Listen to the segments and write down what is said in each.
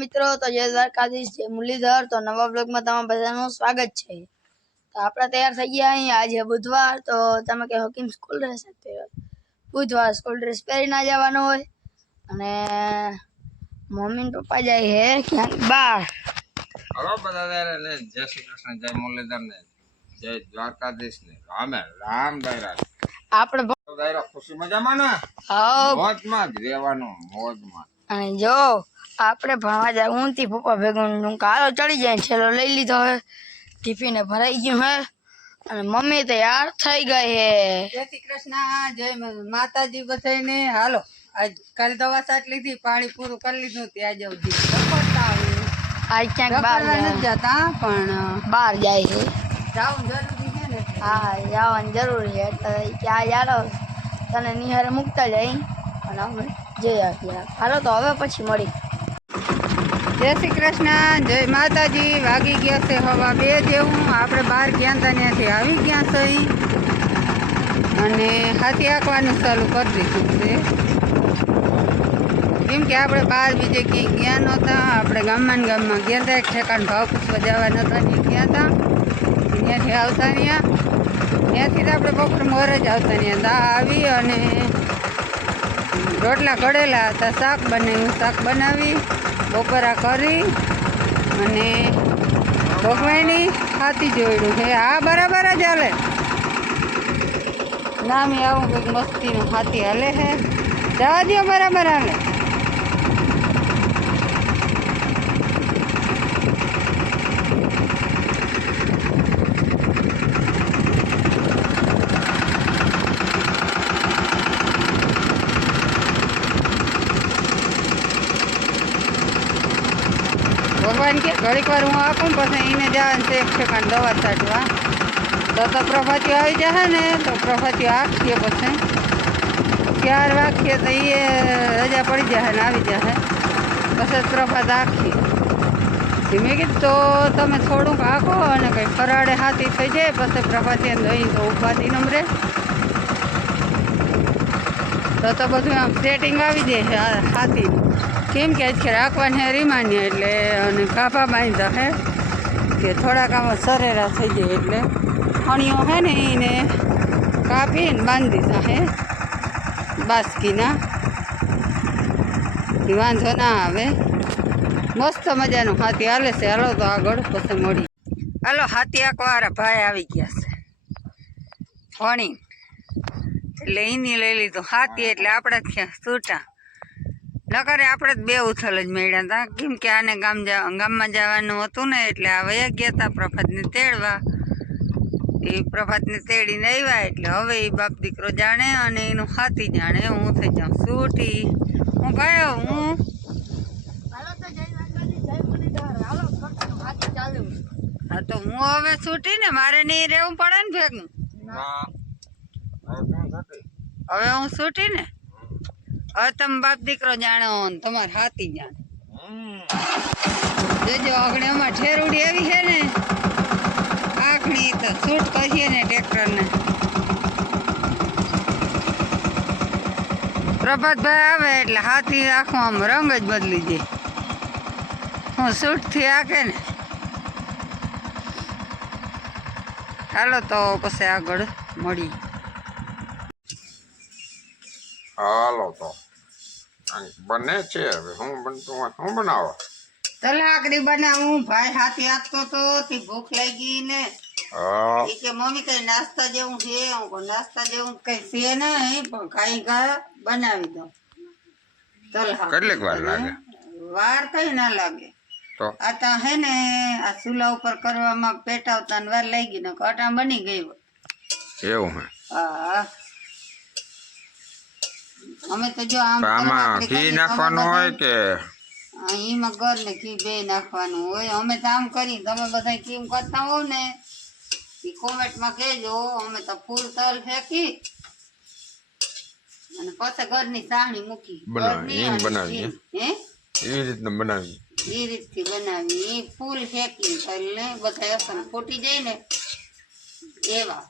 મિત્રો, તો જય દ્વારકાધીશ, જય મુરલીધર। તો નવા બ્લોગમાં તમારા બધાનું સ્વાગત છે। તો આપણે તૈયાર થઈ ગયા અહીં। આજે બુધવાર, તો તમે કહો કેમ સ્કૂલ ડ્રેસ બુધવાર સ્કૂલ ડ્રેસ પહેરી ના જવાનું હોય। અને મમ્મી ને પપ્પા જાય હે ક્યાંક બહાર। હલો બધા, જય શ્રી કૃષ્ણ, જય મુરલીધર ને જય દ્વારકાધીશ ને રામે રામ દાયરા। આપણે દાયરા ખુશી મજામાં ને? હા, મોજમાં જ રહેવાનું, મોજમાં। અને જો આપણે ભણવા જાય ઊંથી પપ્પા ભેગું કાળો ચડી જાય, છેલ્લો લઈ લીધો હે, ટિફિને ભરાઈ ગયું હે, અને મમ્મી તૈયાર થઈ ગઈ હે। જય શ્રી કૃષ્ણ, જય માતાજી બધાને। હાલો, આજ કાલ દવા સાટ લીધી, પાણી પૂરું કરી લીધું, ત્યાં જવું આજ ક્યાંક બહાર નથી જતા, પણ બહાર જાય છે, જવું જરૂરી છે ને। હા, જવાનું જરૂરી છે, એટલે ક્યાં યારો તને નિહારે મૂકતા જાય અને અમે જઈ આવીએ। હાલો, તો હવે પછી મળી। જય શ્રી કૃષ્ણ, જય માતાજી। વાગી ગયા છે હવા 2 જેવું। આપણે બહાર ગયા હતા, ત્યાંથી આવી ગયા છે અને હાથી આંકવાનું ચાલુ કરી દીધું છે, કેમ કે આપણે બહાર બીજે ક્યાંય ગયા નહોતા। આપણે ગામમાં ગયા હતા, એક ઠેકાણ ભાવ પૂછવા જવા નહોતા, ત્યાં ગયા હતા, ત્યાંથી આવતા ત્યાંથી જ આપણે બપોર મોરે જ આવતા, ત્યાં દા આવી અને રોટલા ઘડેલા હતા, શાક બનાવ્યું, શાક બનાવી બપોરા કરી અને ભોગવાઈની હાથી જોડ્યું છે। હા, બરાબર જ હાલે નામે આવું કંઈક મસ્તીનું હાથી હાલે છે, જવા દો, બરાબર હાલે। ભગવાન કે ઘડીક વાર હું આપું, પછી એને જવાનું છે એક ઠેકાણ દવા છાંટવા। તો પ્રભાતીઓ આવી જશે ને, તો પ્રભાતીઓ આખીએ પછી 4 વાગીએ તો એ રજા પડી જશે ને આવી જશે, પછી પ્રભાત આખીએ। મેં કીધું તો તમે થોડુંક આખો અને કંઈ ફરાળે હાથી થઈ જાય, પછી પ્રભાતી દહીં તો ઉપાધી નમરે તો બધું આમ સેટિંગ આવી જાય છે હાથી, કેમ કે આખે રાખવાની રીમાની એટલે અને કાપા બાંધતા હે કે થોડાક આમાં સરેરા થઈ જાય, એટલે અણીઓ હે ને એને કાપીને બાંધી દીધા હે બાસ્કીના, વાંધો ના આવે। મસ્ત મજાનું હાથી હાલે છે। હાલો તો આગળ પછી મળી। હાલો, હાથી આંકવાવાળા ભાઈ આવી ગયા છે ભણી, એટલે એની લઈ લીધું હાથી, એટલે આપણે ક્યાં છૂટા નકરે આપણે જ 2 ઉથલ જ મળ્યા હતા, કેમ કે આને ગામમાં જવાનું હતું ને, એટલે આ વયા ગયા હતા પ્રભાતને તેડવા। એ પ્રભાતને તેડીને આવ્યા, એટલે હવે એ બાપ દીકરો જાણે અને એનું હાથી જાણે। હું થઈ જાઉં છૂટી, હું કયો હું હા, તો હું હવે છૂટી ને, મારે નહીં રહેવું પડે ને ભેગું, હવે હું છૂટી ને। હવે તમે બાપ દીકરો જાણો, તમારે હાથી જાણે। જોજો આગળ અમારે ઠેરુડી આવી છે ને, આખણી તો છૂટ કરીએ ને ટ્રેક્ટરને। પ્રભાતભાઈ આવે એટલે હાથી આખો આમ રંગ જ બદલી જાય, હું છૂટથી આકે ને। હાલો, તો પછી આગળ મળી। હાલો તો બને છે, હવે હું બનતું હું બનાવો તલાકડી બનાવું, ભાઈ હાથી આપતો તો તે ભૂખ લાગી ને, એ કે મમ્મી કઈ નાસ્તા જેવું છે, હું નાસ્તા જેવું કઈ છે નહીં, પણ કઈ બનાવી દઉં। કેટલીક વાર લાગે? વાર કઈ ના લાગે, તો આ તો હે ને આ ચૂલા ઉપર કરવામાં પેટાવતા વાર લાગી ને કટા બની ગઈ એવું હે? હા, અમે તો જો આમાં ઘી નાખવાનું હોય કે એમાં ઘર ને ઘી 2 નાખવાનું હોય। અમે તો આમ કરી, તમે બધા કેમ કરતા હોવ ને એ કોમેન્ટમાં કહેજો। અમે તો ફૂલ તલ ફેંકી અને પછી ઘરની સાહણી મૂકી, બનાવી એ રીતના બનાવી, એ રીતથી બનાવી, ફૂલ ફેંકી તલ ને બધા અસર ફૂટી જાય ને એવા।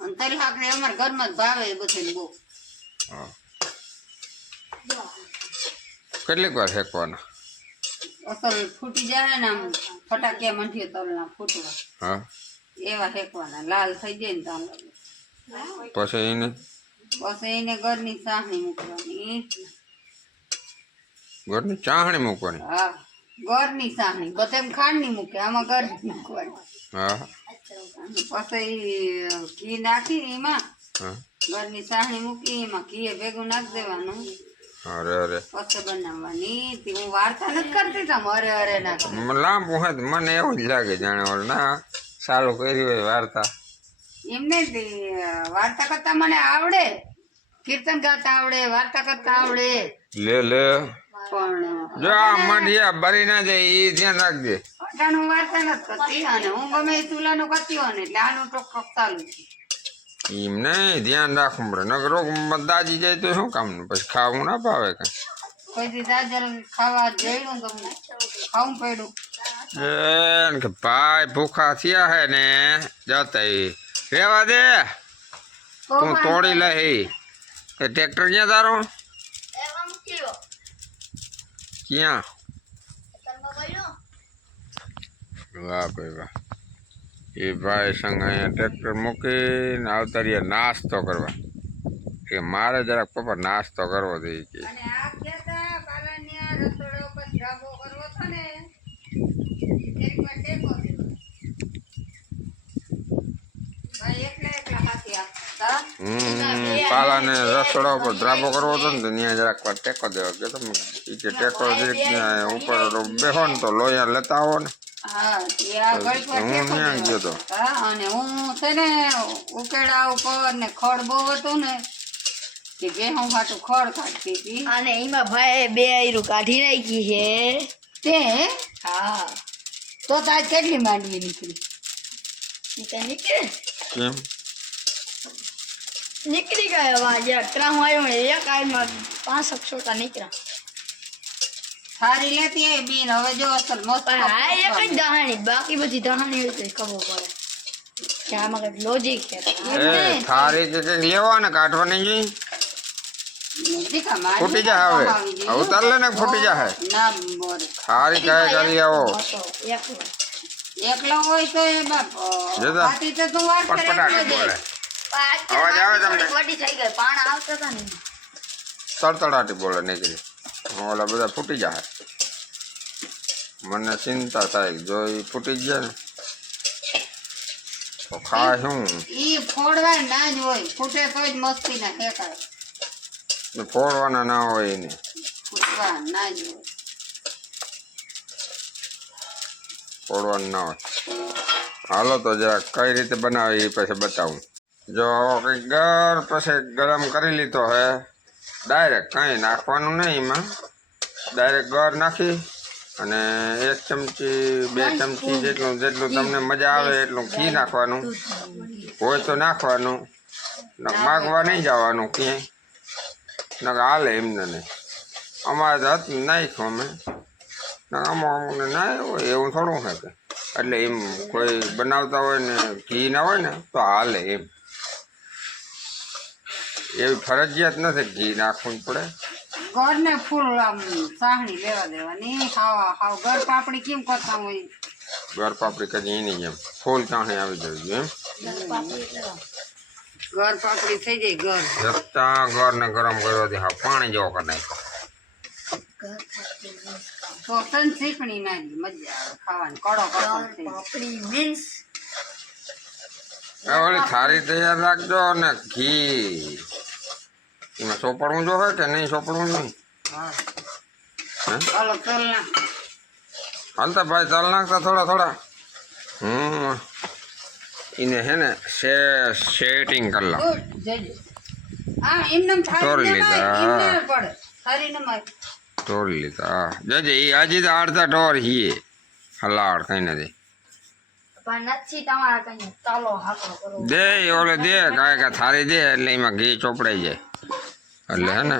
અને તલ હાકડે અમારા ઘરમાં જ ભાવે બધે બહુ। કેટલીક વાર ફેંકવાના? અસલ ફૂટી જાય ને આમ ફટાકિયા મંઠીએ તલના ફૂટવા હા એવા હેકવાના લાલ થઈ જાય ને તાલ પછી એને પછી એને ઘરની સાહણી મૂકવાની ઘરની ચાહણી મૂકવાની. હા ઘરની સાહણી બધે ખાંડની મૂકે આમાં ઘરની મૂકવાની હા પછી ઘી નાખી એમાં હા ઘરની સાહણી મૂકી એમાં ઘી ભેગું નાખી દેવાનું અરે અરે પછી બનાવવાની તે હું વાર્તા નથી કરતી તમ અરે અરે નાખ લાંબુ હોય તો મને એવું જ લાગે જાણે ઓલું ના ચાલુ કરી હોય વાર્તા. એમને તે વાર્તા કરતા મને આવડે કીર્તન ગાતા આવડે વાર્તા કરતા આવડે લે લે પણ જો આ મઢિયા બરી ના જાય એ ધ્યાન રાખજે. અટાણું વાર્તા નથી કરતી અને હું ગમે એ ચૂલાનું કરતી હોય ને એટલે આનું ટોક ટોક ચાલુ છે એમ નહીં ધ્યાન રાખવું પડે નકર રોગ દાજી જાય તો શું કામનું પછી ખાવું ના ભાવે કઈ. કોઈ દી દાજલ ખાવા જઈડું તમને ખાવું પડ્યું એ કે ભાઈ ભૂખા થયા હે ને જતા રેવા દે તું તોડી લે કે ટ્રેક્ટર ક્યાં તારો ક્યાં વાહ ભાઈ વાહ એ ભાઈ સંગ અહીંયા ટ્રેક્ટર મૂકીને આવતા રહ્યા નાસ્તો કરવા કે મારે જરાક પપ્પા નાસ્તો કરવો દે કે અને આ કહેતા કાલાનિયા રસોડા ઉપર ધાબો કરવો હતો ને એકમાં ટેકો દીધો ભાઈ એકલા હાથી આપતા પાલાને રસોડા ઉપર ધ્રાબો કરવો હતો ને તો ત્યાં જરાક વાર ટેકો દેવા કે તમે કે ટેકો ઉપર બેહો ને તો લોહીયા લેતા આવો ને હા ત્યાં ઘડીક વાર હું ટેકો ત્યાં ગયો દેવા. તો હા અને હું છે ને ઉકેડા ઉપર ને ખડ બહુ હતું ને કે જે હું હાટું ખડ કાઢતી હતી અને એમાં ભાઈ 2 આયરું કાઢી નાખી છે. તે હા તો તાજ કેટલી માંડવી નીકળી ઈ તો નીકળે કેમ નીકળી ગયા વા જરાક ત્રામ આવ્યો ને એક આયમાં 5 છોટા નીકળ્યા. સારી લેતી આવી બીન હવે જો અસલ મસ્ત પણ હા એક જ દહાણી બાકી બધી દહાણી હોય તો ખબર પડે કે આમાં કઈક લોજિક છે. એ થારી કે કંઈક લેવા ને કાઢવાની જોઈ દીકા માંડવી ફૂટી જાય હવે આવી ગઈ. ઉતાર લે ને ફૂટી જાય ના બોર થારી કાંઈ કરી આવો હતો એકલો. એકલો હોય તો એ બાપ જતા. આથી તો તું વાત કરે પટપટાટી એટલે બોલે પણ અવાજ આવે તમને? વડી થઈ ગઈ પાણા આવતા હતા ને તડતડાટી બોલે નીકળી ઓલા બધા ફૂટી જાય મને ચિંતા થાય જો એ ફૂટી જ જાય ને તો ખાય શું ઈ ફોડવા ના જ હોય ફૂટે તો જ મસ્તી ના હેકાય ને ફોડવાના ના હોય એને ફૂટવા ના જ હોય ફોડવાનું ના હોય. હાલો તો જરાક કઈ રીતે બનાવે એ પછી બતાવું. જો કંઈક ગર પછી ગરમ કરી લીધો હે ડાયરેક્ટ કંઈ નાખવાનું નહીં એમાં ડાયરેક્ટ ગર નાખી અને 1 ચમચી 2 ચમચી જેટલું તમને મજા આવે એટલું ઘી નાખવાનું હોય તો નાખવાનું માગવા નહીં જવાનું ક્યાંય નકર હાલે એમને નહીં. અમારે તો હતું નાખ્યું અમે અમને ના હોય એવું થોડું હે કે એટલે એમ કોઈ બનાવતા હોય ને ઘી ના હોય ને તો હાલે એમ એવી ફરજિયાત નથી ઘી નાખવું જ પડે. ઘર ને ફૂલ આમ સાહણી લેવા દેવાની હાવ ઘર પાપડી કેમ કરતા હોય ઘર પાપડી કદી એની જેમ ફૂલ ચાણી આવી જવી એમ ઘર પાપડી થઈ જાય ઘર જતા ઘરને ગરમ કરવાથી હા પાણી જેવો કરી નાખો તો તન શીખણી ના જ મજા આવે ખાવાની કડો કડો થઈ જાય. પાપડી મીન્સ ઓલી થાળી તૈયાર રાખજો ને ઘી એમાં સોપડવું જો હોય કે નહીં સોપડવું નહીં હા હે ચાલો તલ ના હાલતા ભાઈ ચાલ નાખતા થોડા થોડા એને હે ને સેટિંગ કરી લો ગુડ જજો હા એમને તોડી થાળી લીધા. એમને પડે થાળી ન માય તોડી લીધા જજે એ હજી તો અડધા ઢોર હીએ હલાડ કઈ નથી પણ નથી તમારા કઈ ચાલો હાકડો કરો દે ઓલે દે કાંઈ કાંઈ થાળી દે એટલે એમાં ઘી ચોપડાઈ જાય એટલે હે ને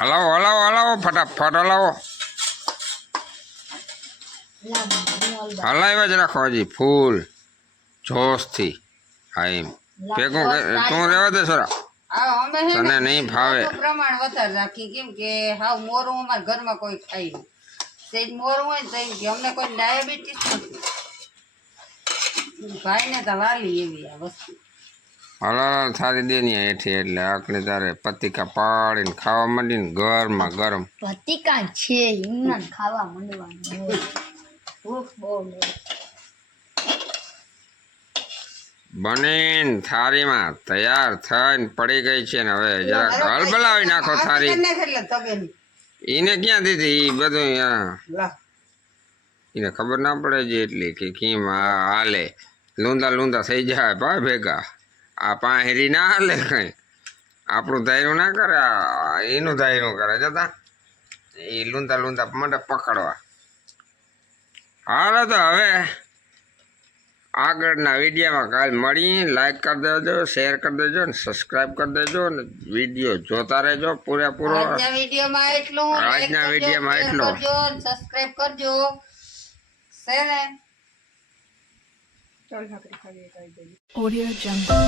હલાવો હલાવો હલાવો ફટાફટ હલાવો હલાવ્યા જ રાખો હજી ફૂલ જોશથી હા એમ ભેગું તું રહેવા દે સરા અમે હે તને નહીં ભાવે પ્રમાણ વધારે રાખી કેમ કે હાવ મોરું અમારા ઘરમાં કોઈ ખાય નહીં સેજ મોરું હોય ને તો એમ કે અમને કોઈ ડાયાબિટીસ નથી ભાઈને તો વાલી એવી આ વસ્તુ હલાલ થાળી દે ને હેઠી એટલે આકને તારે પતિકા પાડીને ખાવા માંડીને ગરમા ગરમ ભતિકા છે એમના ખાવા માંડવાનું ભૂખ બહુ લાગે. બનીને થાળીમાં તૈયાર થઈને પડી ગઈ છે ને હવે જરાક હલબલાવી નાખો થાળી એટલે તગેની એને ક્યાં દીધી એ બધું એને ખબર ના પડે છે એટલી કે કેમ હાલે લૂંદા લૂંદા થઈ જાય ભાઈ ભેગા આ પાહેરી ના હાલે કઈ આપણું ધાર્યું ના કરે એનું ધાર્યું કરે જતા એ લૂંદા લૂંદા માટે પકડવા હાલો તો હવે આગળના વિડીયોમાં કાલ મળી લાઈક કરી દેજો શેર કરી દેજો ને સબસ્ક્રાઈબ કરી દેજો ને વિડીયો જોતા રહેજો પૂરેપૂરો આજના વિડીયોમાં એટલું આજના વિડીયોમાં એટલું સબસ્ક્રાઇબ કરજો છે ને Audio Jungle.